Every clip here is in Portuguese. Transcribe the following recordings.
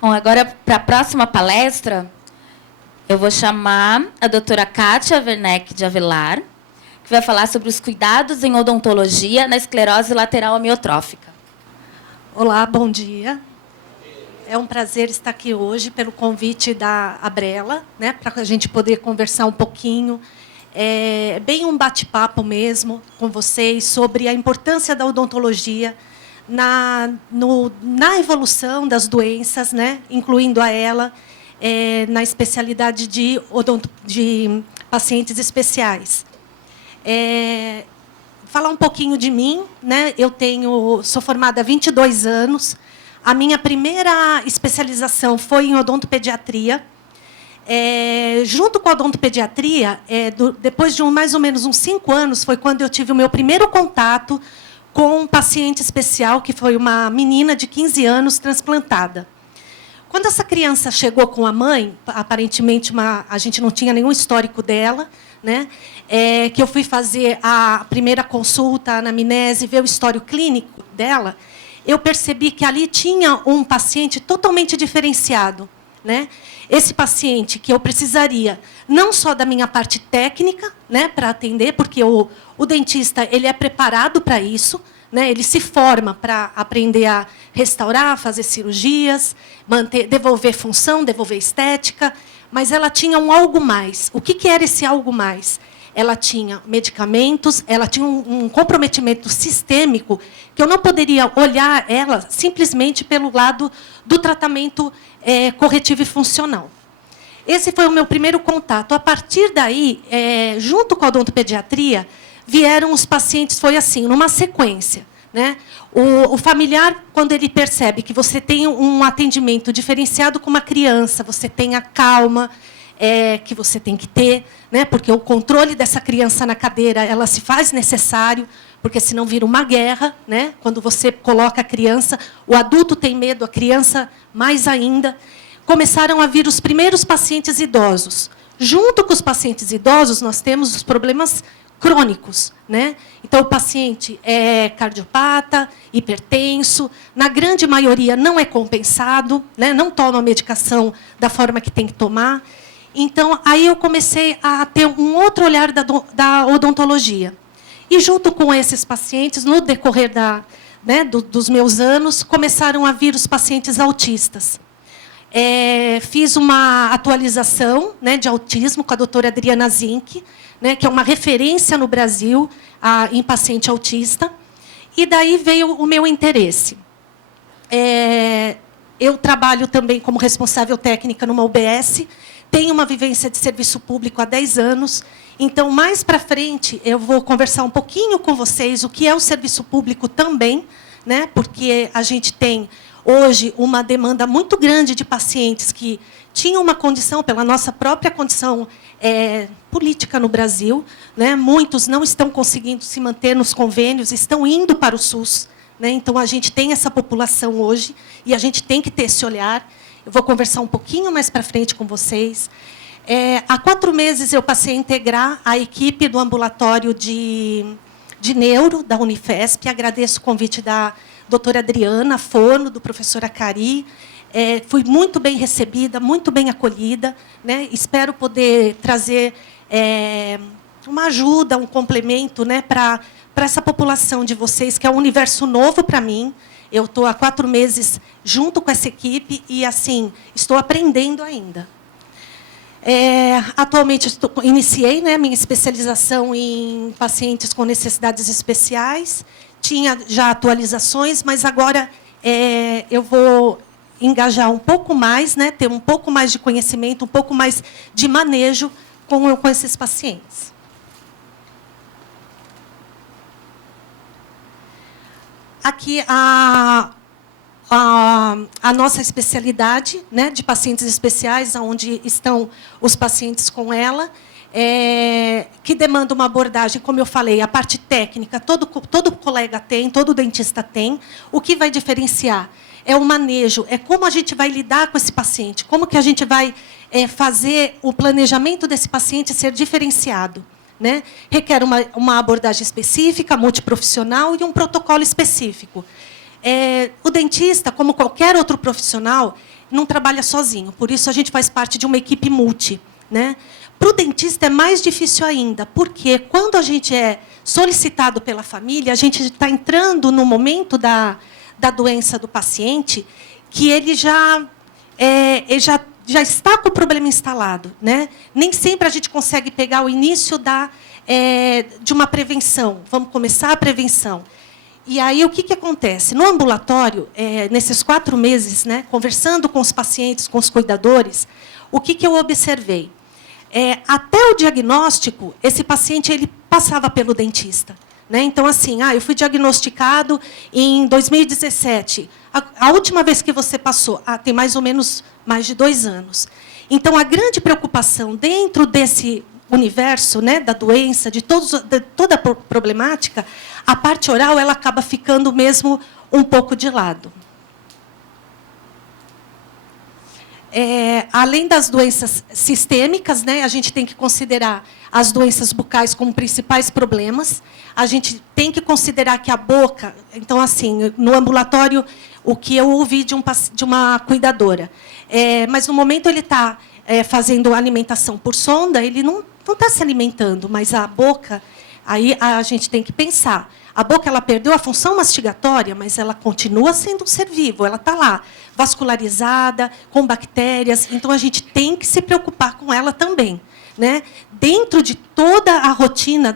Bom, agora, para a próxima palestra, eu vou chamar a doutora Kátia Werneck de Avelar, que vai falar sobre os cuidados em odontologia na esclerose lateral amiotrófica. Olá, bom dia. É um prazer estar aqui hoje pelo convite da Abrela, né, para a gente poder conversar um pouquinho, bem um bate-papo mesmo com vocês sobre a importância da odontologia na evolução das doenças, né, incluindo a ela, na especialidade de pacientes especiais. Falar um pouquinho de mim, né? Sou formada há 22 anos. A minha primeira especialização foi em odontopediatria. Junto com a odontopediatria, depois de mais ou menos uns 5 anos, foi quando eu tive o meu primeiro contato com um paciente especial, que foi uma menina de 15 anos transplantada. Quando essa criança chegou com a mãe, aparentemente a gente não tinha nenhum histórico dela, né? Que eu fui fazer a primeira consulta, a anamnese, ver o histórico clínico dela, eu percebi que ali tinha um paciente totalmente diferenciado, né? Esse paciente que eu precisaria não só da minha parte técnica, né, para atender, porque o dentista ele é preparado para isso, né? Ele se forma para aprender a restaurar, fazer cirurgias, devolver função, devolver estética, mas ela tinha um algo mais. O que era esse algo mais? Ela tinha medicamentos, ela tinha um comprometimento sistêmico que eu não poderia olhar ela simplesmente pelo lado do tratamento corretivo e funcional. Esse foi o meu primeiro contato. A partir daí, junto com a odontopediatria, vieram os pacientes, foi assim, numa sequência, né? O familiar, quando ele percebe que você tem um atendimento diferenciado com uma criança, você tem a calma que você tem que ter, né? Porque o controle dessa criança na cadeira ela se faz necessário, porque senão vira uma guerra, né? Quando você coloca a criança, o adulto tem medo, a criança mais ainda. Começaram a vir os primeiros pacientes idosos. Junto com os pacientes idosos, nós temos os problemas crônicos, né? Então, o paciente é cardiopata, hipertenso, na grande maioria não é compensado, né? Não toma a medicação da forma que tem que tomar. Então, aí eu comecei a ter um outro olhar da odontologia. E, junto com esses pacientes, no decorrer dos meus anos, começaram a vir os pacientes autistas. Fiz uma atualização, né, de autismo com a doutora Adriana Zinck, né, que é uma referência no Brasil em paciente autista. E daí veio o meu interesse. Eu trabalho também como responsável técnica numa UBS, tenho uma vivência de serviço público há 10 anos, então, mais para frente, eu vou conversar um pouquinho com vocês o que é o serviço público também, né, porque a gente tem, hoje, uma demanda muito grande de pacientes que tinham uma condição, pela nossa própria condição política no Brasil, né, muitos não estão conseguindo se manter nos convênios, estão indo para o SUS, né, então, a gente tem essa população hoje e a gente tem que ter esse olhar. Eu vou conversar um pouquinho mais para frente com vocês. Há 4 meses, eu passei a integrar a equipe do ambulatório de neuro da Unifesp. Agradeço o convite da doutora Adriana Forno, do professor Acari. Fui muito bem recebida, muito bem acolhida, né? Espero poder trazer uma ajuda, um complemento, né, para essa população de vocês, que é um universo novo para mim. Eu estou há 4 meses junto com essa equipe e, assim, estou aprendendo ainda. Atualmente, iniciei, né, minha especialização em pacientes com necessidades especiais. Tinha já atualizações, mas agora eu vou engajar um pouco mais, né, ter um pouco mais de conhecimento, um pouco mais de manejo com esses pacientes. Aqui a nossa especialidade, né, de pacientes especiais, onde estão os pacientes com ela, que demanda uma abordagem, como eu falei, a parte técnica, todo colega tem, todo dentista tem. O que vai diferenciar é o manejo, é como a gente vai lidar com esse paciente, como que a gente vai fazer o planejamento desse paciente ser diferenciado, né? Requer uma abordagem específica, multiprofissional e um protocolo específico. O dentista, como qualquer outro profissional, não trabalha sozinho, por isso a gente faz parte de uma equipe multi, né? Para o dentista é mais difícil ainda, porque quando a gente é solicitado pela família, a gente está entrando no momento da doença do paciente que ele já está com o problema instalado, né? Nem sempre a gente consegue pegar o início de uma prevenção. Vamos começar a prevenção. E aí, o que acontece? No ambulatório, nesses 4 meses, né, conversando com os pacientes, com os cuidadores, o que eu observei? Até o diagnóstico, esse paciente ele passava pelo dentista. Né? Então, assim, eu fui diagnosticado em 2017. A última vez que você passou, tem mais ou menos mais de 2 anos. Então, a grande preocupação dentro desse universo, né, da doença, de toda a problemática, a parte oral ela acaba ficando mesmo um pouco de lado. Além das doenças sistêmicas, né, a gente tem que considerar as doenças bucais como principais problemas. A gente tem que considerar que a boca... Então, assim, no ambulatório, o que eu ouvi de uma cuidadora. Mas, no momento, ele está fazendo alimentação por sonda, ele não está se alimentando, mas a boca... Aí a gente tem que pensar. A boca ela perdeu a função mastigatória, mas ela continua sendo um ser vivo. Ela está lá, vascularizada, com bactérias. Então, a gente tem que se preocupar com ela também. Né? Dentro de toda a rotina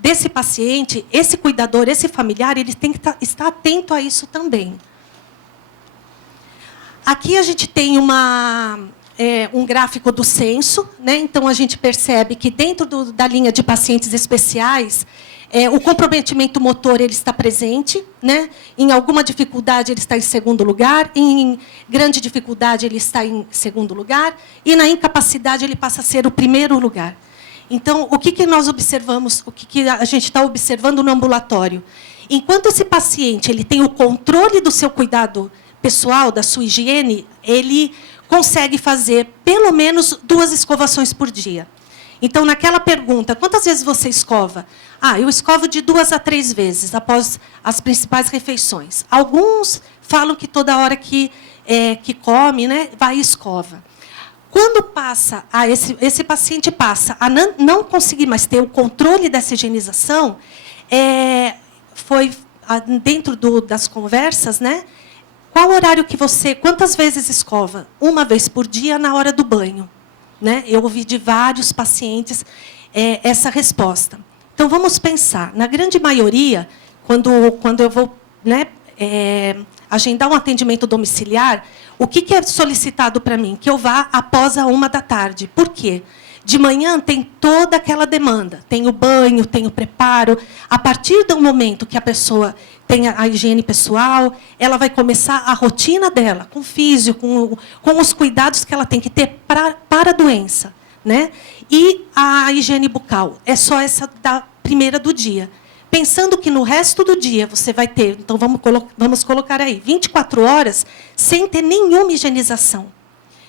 desse paciente, esse cuidador, esse familiar, ele tem que estar atento a isso também. Aqui a gente tem um gráfico do censo, né? Então, a gente percebe que, dentro da linha de pacientes especiais, o comprometimento motor ele está presente, né? Em alguma dificuldade, ele está em segundo lugar, em grande dificuldade, ele está em segundo lugar, e na incapacidade, ele passa a ser o primeiro lugar. Então, o que nós observamos, o que a gente está observando no ambulatório? Enquanto esse paciente ele tem o controle do seu cuidado pessoal, da sua higiene, ele consegue fazer pelo menos 2 escovações por dia. Então, naquela pergunta, quantas vezes você escova? Eu escovo de 2 a 3 vezes, após as principais refeições. Alguns falam que toda hora que come, né, vai e escova. Quando passa, esse paciente passa a não conseguir mais ter o controle dessa higienização, foi dentro das conversas, né? Qual horário que quantas vezes escova? 1 vez por dia na hora do banho. Né? Eu ouvi de vários pacientes essa resposta. Então, vamos pensar. Na grande maioria, quando eu vou, né, agendar um atendimento domiciliar, o que é solicitado para mim? Que eu vá após a 1h. Por quê? De manhã tem toda aquela demanda. Tem o banho, tem o preparo. A partir do momento que a pessoa tem a higiene pessoal, ela vai começar a rotina dela, com físio, com os cuidados que ela tem que ter para a doença. Né? E a higiene bucal é só essa da primeira do dia. Pensando que no resto do dia você vai ter, então vamos colocar aí, 24 horas sem ter nenhuma higienização.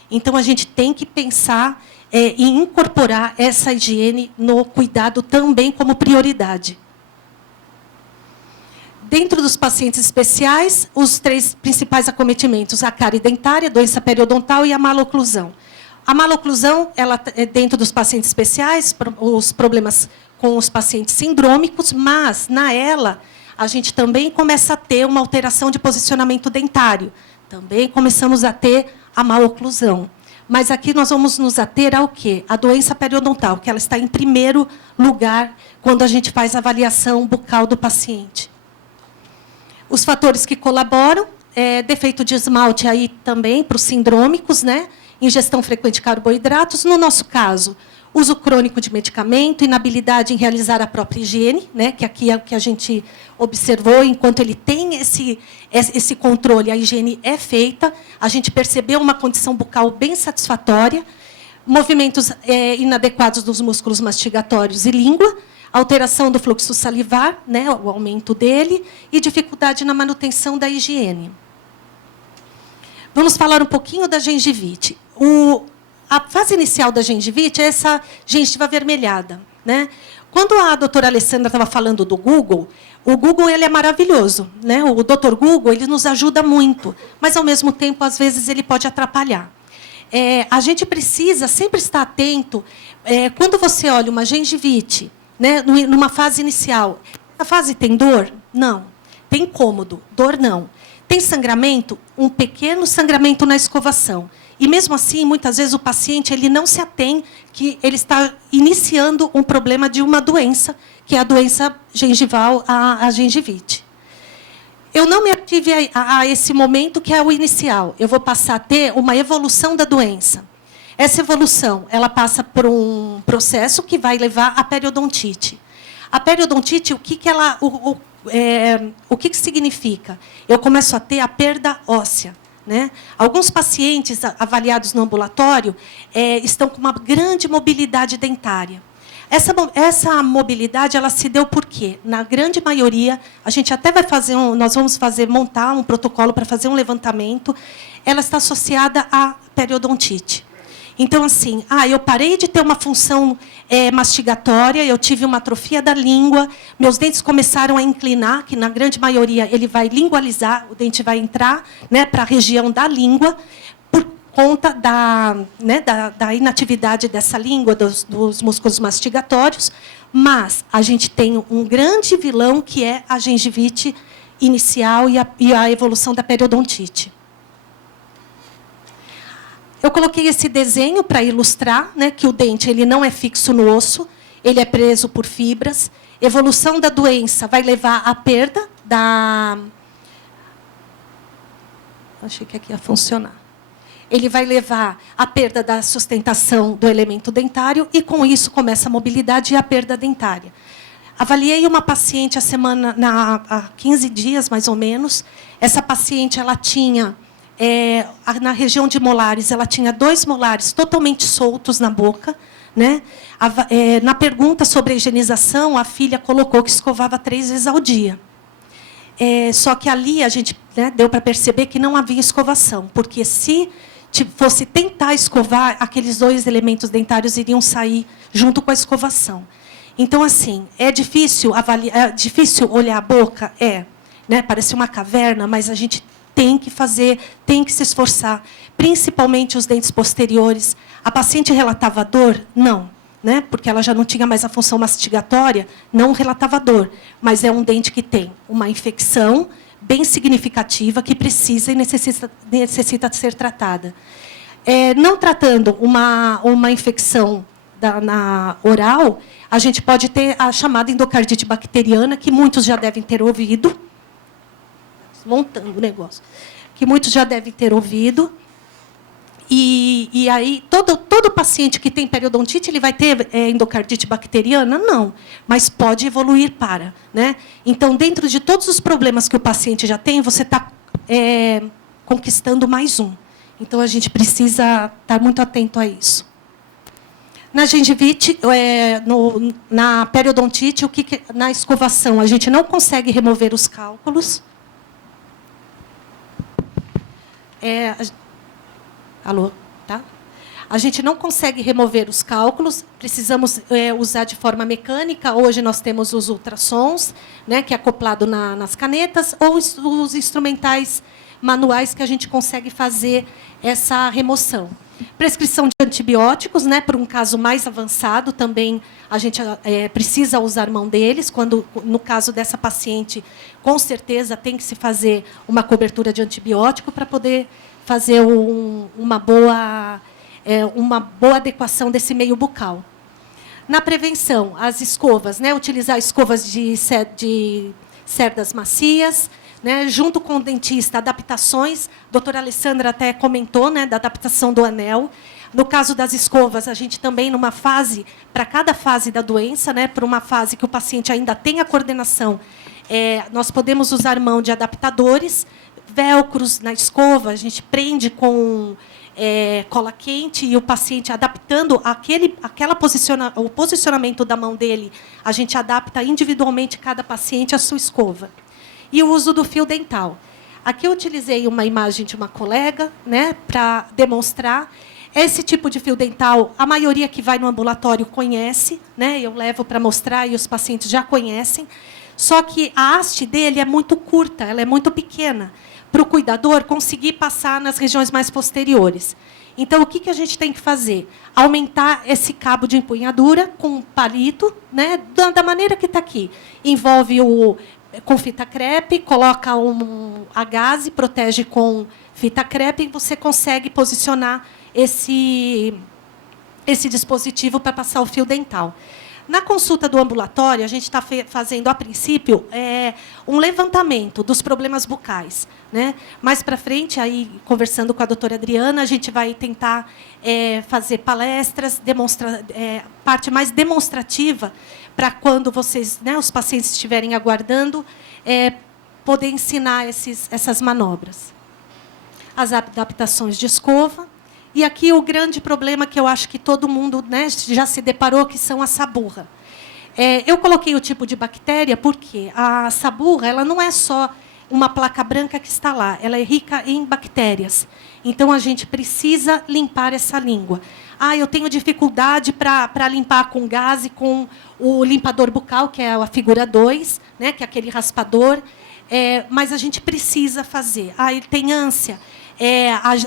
Então, a gente tem que pensar em incorporar essa higiene no cuidado também como prioridade. Dentro dos pacientes especiais, os 3 principais acometimentos, a cárie dentária, doença periodontal e a maloclusão. A maloclusão, ela é dentro dos pacientes especiais, os problemas com os pacientes sindrômicos, mas, a gente também começa a ter uma alteração de posicionamento dentário. Também começamos a ter a maloclusão. Mas aqui nós vamos nos ater ao quê? A doença periodontal, que ela está em primeiro lugar quando a gente faz a avaliação bucal do paciente. Os fatores que colaboram, defeito de esmalte aí também para os sindrômicos, né? Ingestão frequente de carboidratos. No nosso caso, uso crônico de medicamento, inabilidade em realizar a própria higiene, né? Que aqui é o que a gente observou, enquanto ele tem esse controle, a higiene é feita, a gente percebeu uma condição bucal bem satisfatória, movimentos inadequados dos músculos mastigatórios e língua, alteração do fluxo salivar, né, o aumento dele, e dificuldade na manutenção da higiene. Vamos falar um pouquinho da gengivite. A fase inicial da gengivite é essa gengiva avermelhada. Né? Quando a doutora Alessandra estava falando do Google, o Google ele é maravilhoso, né? O doutor Google ele nos ajuda muito, mas, ao mesmo tempo, às vezes, ele pode atrapalhar. A gente precisa sempre estar atento. Quando você olha uma gengivite, né, numa fase inicial, a fase tem dor? Não. Tem incômodo? Dor, não. Tem sangramento? Um pequeno sangramento na escovação. E, mesmo assim, muitas vezes, o paciente ele não se atém que ele está iniciando um problema de uma doença, que é a doença gengival, a gengivite. Eu não me ative a esse momento, que é o inicial. Eu vou passar a ter uma evolução da doença. Essa evolução ela passa por um processo que vai levar à periodontite. A periodontite, o que significa? Eu começo a ter a perda óssea. Né? Alguns pacientes avaliados no ambulatório estão com uma grande mobilidade dentária. Essa mobilidade ela se deu por quê? Na grande maioria, a gente até vai fazer montar um protocolo para fazer um levantamento, ela está associada à periodontite. Então, assim, eu parei de ter uma função mastigatória, eu tive uma atrofia da língua, meus dentes começaram a inclinar, que na grande maioria ele vai lingualizar, o dente vai entrar, né, para a região da língua, por conta da inatividade dessa língua, dos músculos mastigatórios, mas a gente tem um grande vilão, que é a gengivite inicial e a evolução da periodontite. Eu coloquei esse desenho para ilustrar, né, que o dente ele não é fixo no osso, ele é preso por fibras. Evolução da doença vai levar à perda da... Achei que aqui ia funcionar. Ele vai levar à perda da sustentação do elemento dentário e, com isso, começa a mobilidade e a perda dentária. Avaliei uma paciente há 15 dias, mais ou menos. Essa paciente ela tinha... na região de molares, ela tinha 2 molares totalmente soltos na boca. Né? Na pergunta sobre a higienização, a filha colocou que escovava 3 vezes ao dia. Só que ali a gente, né, deu para perceber que não havia escovação, porque se fosse tentar escovar, aqueles 2 elementos dentários iriam sair junto com a escovação. Então, assim, é difícil olhar a boca? Né? Parece uma caverna, mas a gente tem que fazer, tem que se esforçar, principalmente os dentes posteriores. A paciente relatava dor? Não, né? Porque ela já não tinha mais a função mastigatória, não relatava dor, mas é um dente que tem uma infecção bem significativa que precisa e necessita ser tratada. Não tratando uma infecção na oral, a gente pode ter a chamada endocardite bacteriana, que muitos já devem ter ouvido, montando o negócio, que muitos já devem ter ouvido. E aí, todo paciente que tem periodontite, ele vai ter endocardite bacteriana? Não, mas pode evoluir para. Né? Então, dentro de todos os problemas que o paciente já tem, você está conquistando mais um. Então, a gente precisa estar muito atento a isso. Na gengivite, na periodontite, na escovação, a gente não consegue remover os cálculos. Alô, tá? A gente não consegue remover os cálculos, precisamos usar de forma mecânica. Hoje nós temos os ultrassons, né, que é acoplado nas canetas, ou os instrumentais manuais que a gente consegue fazer essa remoção. Prescrição de antibióticos, né, por um caso mais avançado, também a gente precisa usar mão deles. Quando, no caso dessa paciente, com certeza tem que se fazer uma cobertura de antibiótico para poder fazer uma boa adequação desse meio bucal. Na prevenção, as escovas, né, utilizar escovas de cerdas macias, né, junto com o dentista, adaptações. A doutora Alessandra até comentou, né, da adaptação do anel. No caso das escovas, a gente também, numa fase, para cada fase da doença, né, para uma fase que o paciente ainda tem a coordenação, nós podemos usar mão de adaptadores, velcros na escova, a gente prende com cola quente e o paciente adaptando o posicionamento da mão dele, a gente adapta individualmente cada paciente à sua escova. E o uso do fio dental. Aqui eu utilizei uma imagem de uma colega, né, para demonstrar. Esse tipo de fio dental, a maioria que vai no ambulatório conhece, né? Eu levo para mostrar e os pacientes já conhecem. Só que a haste dele é muito curta, ela é muito pequena, para o cuidador conseguir passar nas regiões mais posteriores. Então, o que a gente tem que fazer? Aumentar esse cabo de empunhadura com um palito, né? Da maneira que está aqui. Envolve com fita crepe, coloca a gaze, protege com fita crepe e você consegue posicionar esse dispositivo para passar o fio dental. Na consulta do ambulatório, a gente está fazendo, a princípio, um levantamento dos problemas bucais, né? Mais para frente, aí, conversando com a doutora Adriana, a gente vai tentar fazer palestras, parte mais demonstrativa, para quando vocês, né, os pacientes estiverem aguardando, poder ensinar essas manobras. As adaptações de escova. E aqui o grande problema que eu acho que todo mundo, né, já se deparou, que são a saburra. Eu coloquei o tipo de bactéria porque a saburra ela não é só uma placa branca que está lá, ela é rica em bactérias. Então, a gente precisa limpar essa língua. Eu tenho dificuldade para limpar com gás e com o limpador bucal, que é a figura 2, né, que é aquele raspador, mas a gente precisa fazer. Ele tem ânsia.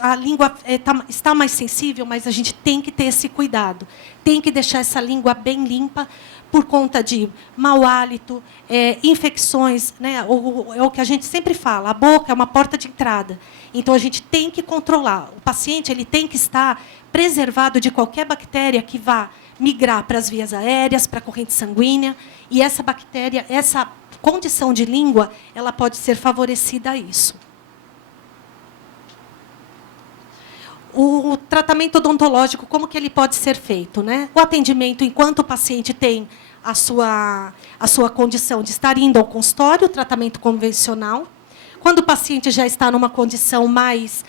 A língua está mais sensível, mas a gente tem que ter esse cuidado. Tem que deixar essa língua bem limpa por conta de mau hálito, infecções. Né? É o que a gente sempre fala, a boca é uma porta de entrada. Então, a gente tem que controlar. O paciente ele tem que estar preservado de qualquer bactéria que vá migrar para as vias aéreas, para a corrente sanguínea. E essa bactéria, essa condição de língua, ela pode ser favorecida a isso. O tratamento odontológico, como que ele pode ser feito? Né? O atendimento, enquanto o paciente tem a sua condição de estar indo ao consultório, o tratamento convencional. Quando o paciente já está numa condição mais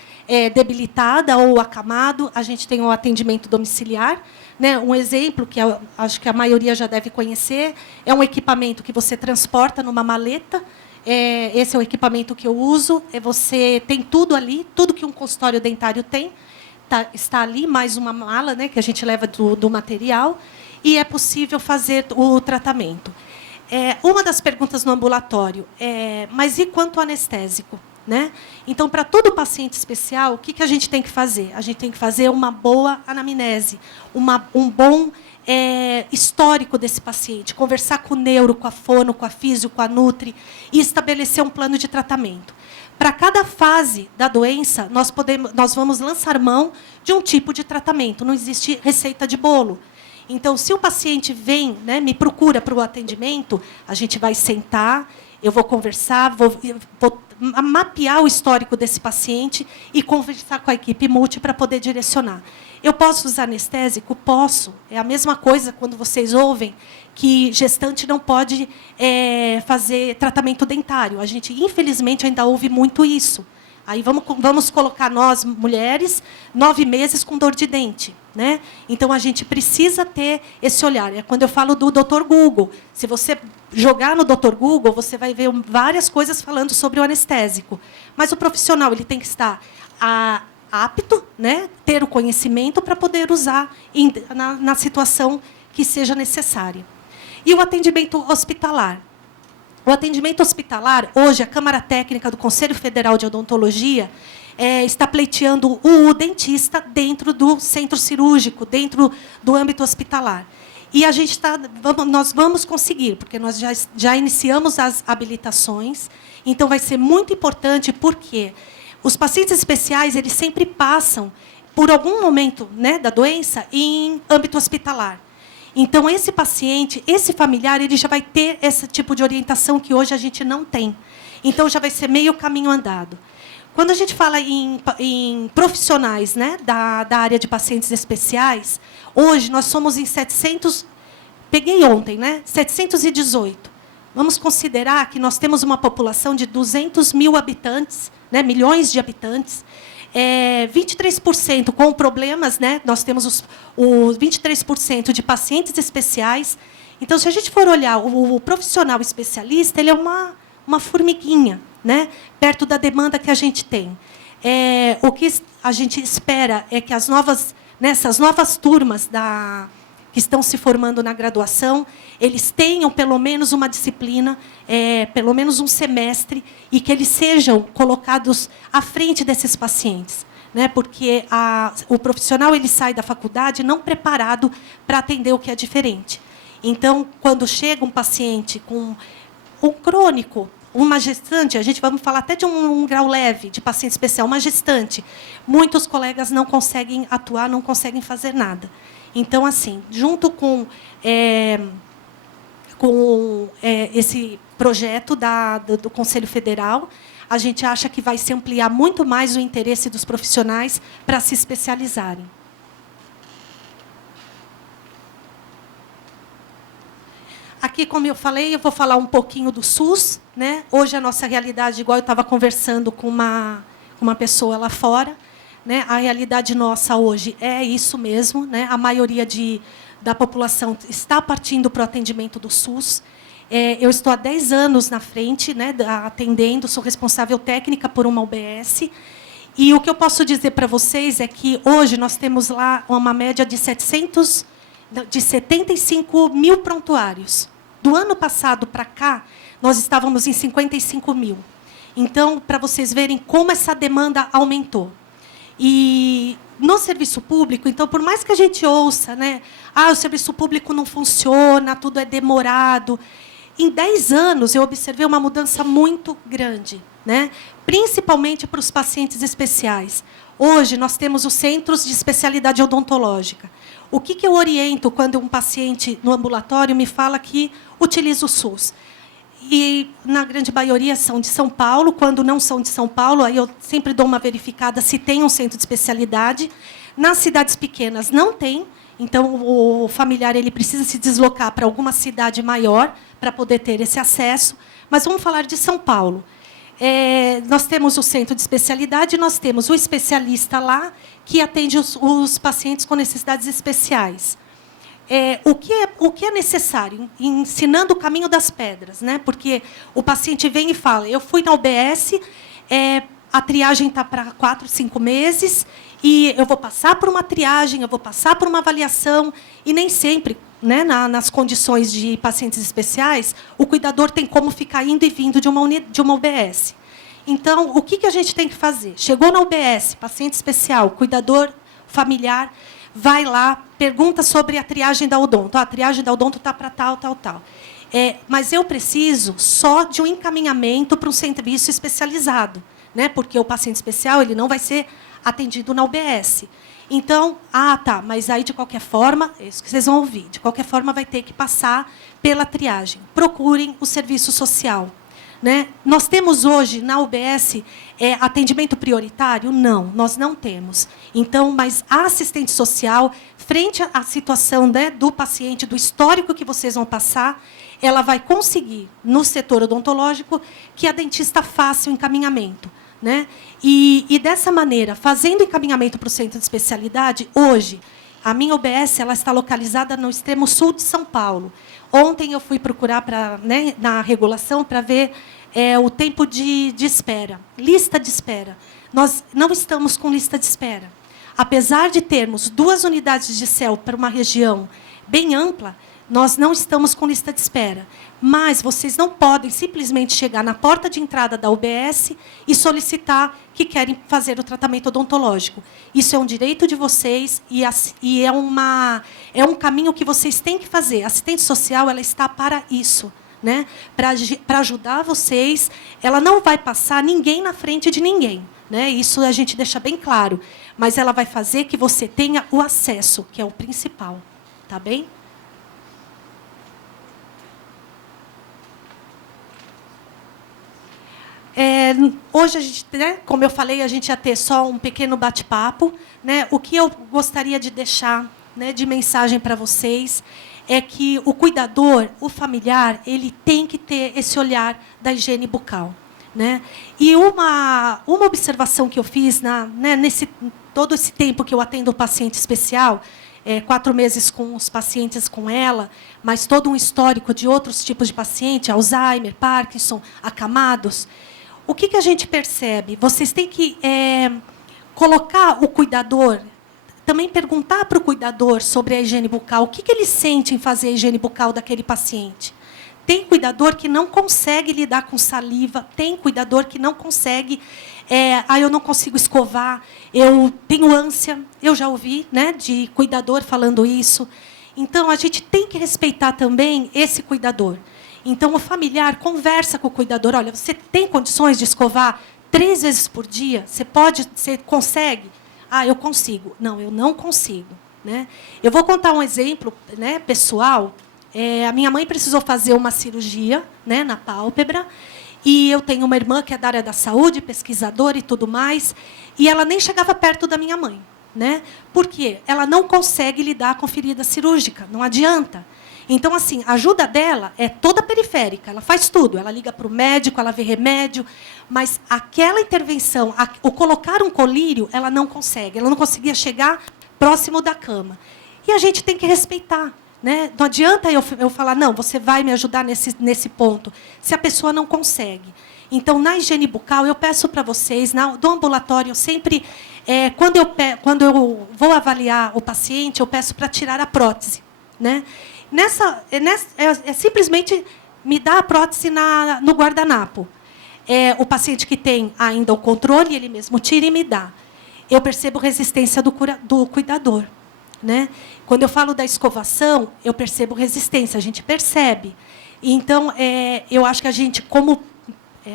debilitada ou acamado, a gente tem o atendimento domiciliar. Né? Um exemplo, que acho que a maioria já deve conhecer, é um equipamento que você transporta numa maleta. Esse é o equipamento que eu uso. Você tem tudo ali, tudo que um consultório dentário tem, está ali, mais uma mala, né, que a gente leva do material, e é possível fazer o tratamento. Uma das perguntas no ambulatório mas e quanto ao anestésico? Né? Então, para todo paciente especial, o que a gente tem que fazer? A gente tem que fazer uma boa anamnese, um bom histórico desse paciente, conversar com o neuro, com a fono, com a físio, com a nutri, e estabelecer um plano de tratamento. Para cada fase da doença, nós vamos lançar mão de um tipo de tratamento. Não existe receita de bolo. Então, se o paciente vem, né, me procura para o atendimento, a gente vai sentar, eu vou conversar, vou mapear o histórico desse paciente e conversar com a equipe multi para poder direcionar. Eu posso usar anestésico? Posso. É a mesma coisa quando vocês ouvem que gestante não pode fazer tratamento dentário. A gente, infelizmente, ainda ouve muito isso. Aí vamos colocar nós, mulheres, 9 meses com dor de dente. Né? Então, a gente precisa ter esse olhar. É quando eu falo do Dr. Google. Se você jogar no Dr. Google, você vai ver várias coisas falando sobre o anestésico. Mas o profissional ele tem que estar apto, né? Ter o conhecimento para poder usar na situação que seja necessária. E o atendimento hospitalar. O atendimento hospitalar, hoje, a Câmara Técnica do Conselho Federal de Odontologia está pleiteando o dentista dentro do centro cirúrgico, dentro do âmbito hospitalar. E nós vamos conseguir, porque nós já iniciamos as habilitações. Então, vai ser muito importante, porque os pacientes especiais eles sempre passam por algum momento, né, da doença em âmbito hospitalar. Então, esse paciente, esse familiar, ele já vai ter esse tipo de orientação que hoje a gente não tem. Então, já vai ser meio caminho andado. Quando a gente fala em profissionais, né, da área de pacientes especiais, hoje nós somos em 700, peguei ontem, né, 718. Vamos considerar que nós temos uma população de 200 mil habitantes, né, milhões de habitantes, 23% com problemas, né, nós temos os 23% de pacientes especiais. Então, se a gente for olhar o profissional especialista, ele é uma formiguinha, né, perto da demanda que a gente tem. O que a gente espera é que as novas nessas novas turmas que estão se formando na graduação, eles tenham pelo menos uma disciplina, pelo menos um semestre, e que eles sejam colocados à frente desses pacientes, né? Porque o profissional ele sai da faculdade não preparado para atender o que é diferente. Então, quando chega um paciente com um crônico, uma gestante, vamos falar até de um grau leve de paciente especial, uma gestante, muitos colegas não conseguem atuar, não conseguem fazer nada. Então, assim, junto com esse projeto do Conselho Federal, a gente acha que vai se ampliar muito mais o interesse dos profissionais para se especializarem. Aqui, como eu falei, eu vou falar um pouquinho do SUS, né? Hoje, a nossa realidade, igual eu estava conversando com uma pessoa lá fora, né? A realidade nossa hoje é isso mesmo, né? A maioria da população está partindo para o atendimento do SUS. Eu estou há 10 anos na frente, né, atendendo, sou responsável técnica por uma UBS. E o que eu posso dizer para vocês é que hoje nós temos lá uma média de 75 mil prontuários. Do ano passado para cá, nós estávamos em 55 mil. Então, para vocês verem como essa demanda aumentou. E no serviço público, então, por mais que a gente ouça, né, o serviço público não funciona, tudo é demorado, em 10 anos eu observei uma mudança muito grande, né, principalmente para os pacientes especiais. Hoje, nós temos os centros de especialidade odontológica. O que eu oriento quando um paciente no ambulatório me fala que utiliza o SUS? E, na grande maioria, são de São Paulo. Quando não são de São Paulo, aí eu sempre dou uma verificada se tem um centro de especialidade. Nas cidades pequenas, não tem. Então, o familiar ele precisa se deslocar para alguma cidade maior para poder ter esse acesso. Mas vamos falar de São Paulo. Nós temos o centro de especialidade, nós temos o especialista lá, que atende os pacientes com necessidades especiais. O que é necessário? Ensinando o caminho das pedras, né? Porque o paciente vem e fala, eu fui na UBS, a triagem está para 4, 5 meses, e eu vou passar por uma triagem, eu vou passar por uma avaliação, e nem sempre, né, nas condições de pacientes especiais, o cuidador tem como ficar indo e vindo de uma UBS. Então, o que a gente tem que fazer? Chegou na UBS, paciente especial, cuidador familiar, vai lá, pergunta sobre a triagem da odonto. A triagem da odonto está para tal, tal, tal. Mas eu preciso só de um encaminhamento para um serviço especializado, né? Porque o paciente especial ele não vai ser atendido na UBS. Então, tá, mas aí, de qualquer forma, é isso que vocês vão ouvir, de qualquer forma vai ter que passar pela triagem. Procurem o serviço social. Né? Nós temos hoje, na UBS, atendimento prioritário? Não, nós não temos. Então, mas a assistente social, frente à situação, né, do paciente, do histórico que vocês vão passar, ela vai conseguir, no setor odontológico, que a dentista faça o encaminhamento. Né? E dessa maneira, fazendo encaminhamento para o centro de especialidade, hoje, a minha UBS ela está localizada no extremo sul de São Paulo. Ontem eu fui procurar né, na regulação para ver o tempo de espera, lista de espera. Nós não estamos com lista de espera. Apesar de termos 2 unidades de CEL para uma região bem ampla, nós não estamos com lista de espera. Mas vocês não podem simplesmente chegar na porta de entrada da UBS e solicitar que querem fazer o tratamento odontológico. Isso é um direito de vocês e é um caminho que vocês têm que fazer. A assistente social ela está para isso, né? Para ajudar vocês. Ela não vai passar ninguém na frente de ninguém, né? Isso a gente deixa bem claro. Mas ela vai fazer que você tenha o acesso, que é o principal. Tá bem? Hoje, a gente, né, como eu falei, a gente ia ter só um pequeno bate-papo. Né? O que eu gostaria de deixar, né, de mensagem para vocês é que o cuidador, o familiar, ele tem que ter esse olhar da higiene bucal. Né? E uma observação que eu fiz né, todo esse tempo que eu atendo o paciente especial, 4 meses com os pacientes com ela, mas todo um histórico de outros tipos de paciente, Alzheimer, Parkinson, acamados. O que a gente percebe? Vocês têm que colocar o cuidador também perguntar para o cuidador sobre a higiene bucal, o que ele sente em fazer a higiene bucal daquele paciente. Tem cuidador que não consegue lidar com saliva, tem cuidador que não consegue, eu não consigo escovar, eu tenho ânsia, eu já ouvi, né, de cuidador falando isso. Então, a gente tem que respeitar também esse cuidador. Então, o familiar conversa com o cuidador. Olha, você tem condições de escovar 3 vezes por dia? Você consegue? Ah, eu consigo. Não, eu não consigo. Né? Eu vou contar um exemplo, né, pessoal. A minha mãe precisou fazer uma cirurgia, né, na pálpebra, e eu tenho uma irmã que é da área da saúde, pesquisadora e tudo mais, e ela nem chegava perto da minha mãe. Né? Por quê? Ela não consegue lidar com ferida cirúrgica, não adianta. Então, assim, a ajuda dela é toda periférica, ela faz tudo, ela liga para o médico, ela vê remédio, mas aquela intervenção, o colocar um colírio, ela não consegue, ela não conseguia chegar próximo da cama. E a gente tem que respeitar. Né? Não adianta eu falar, não, você vai me ajudar nesse ponto, se a pessoa não consegue. Então, na higiene bucal, eu peço para vocês, do ambulatório, eu sempre, quando eu vou avaliar o paciente, eu peço para tirar a prótese. Né? Simplesmente me dá a prótese no guardanapo. O paciente que tem ainda o controle, ele mesmo tira e me dá. Eu percebo resistência do cuidador. Né? Quando eu falo da escovação, eu percebo resistência, a gente percebe. Então, eu acho que a gente, como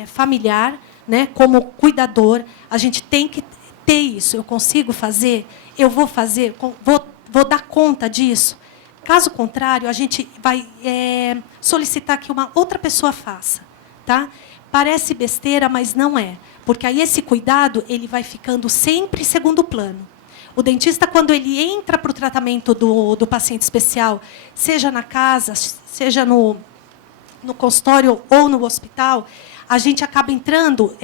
familiar, né, como cuidador, a gente tem que ter isso. Eu consigo fazer, eu vou fazer, vou dar conta disso. Caso contrário, a gente vai solicitar que uma outra pessoa faça. Tá? Parece besteira, mas não é. Porque aí esse cuidado ele vai ficando sempre em segundo plano. O dentista, quando ele entra para o tratamento do paciente especial, seja na casa, seja no consultório ou no hospital, a gente acaba entrando,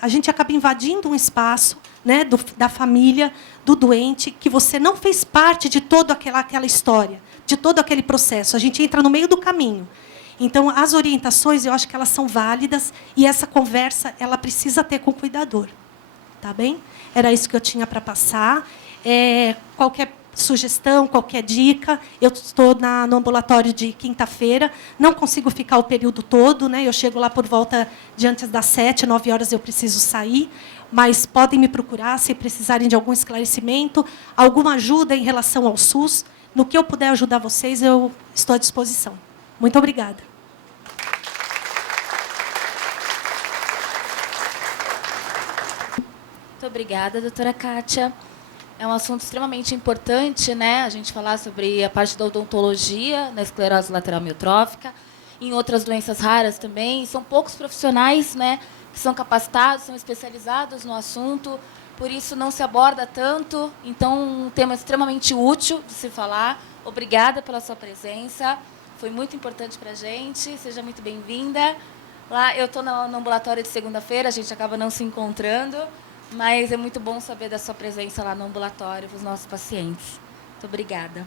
a gente acaba invadindo um espaço, né, da família, do doente, que você não fez parte de toda aquela história, de todo aquele processo. A gente entra no meio do caminho. Então, as orientações, eu acho que elas são válidas e essa conversa ela precisa ter com o cuidador. Tá bem? Era isso que eu tinha para passar. Qualquer sugestão, qualquer dica, eu estou no ambulatório de quinta-feira, não consigo ficar o período todo, né? Eu chego lá por volta de antes das 7, 9 horas eu preciso sair, mas podem me procurar se precisarem de algum esclarecimento, alguma ajuda em relação ao SUS. No que eu puder ajudar vocês, eu estou à disposição. Muito obrigada. Muito obrigada, doutora Kátia. É um assunto extremamente importante, né? A gente falar sobre a parte da odontologia, na esclerose lateral amiotrófica, em outras doenças raras também. São poucos profissionais, né, que são capacitados, são especializados no assunto, por isso não se aborda tanto. Então, um tema extremamente útil de se falar. Obrigada pela sua presença, foi muito importante para a gente. Seja muito bem-vinda. Lá, eu estou no ambulatório de segunda-feira, a gente acaba não se encontrando, mas é muito bom saber da sua presença lá no ambulatório para os nossos pacientes. Muito obrigada.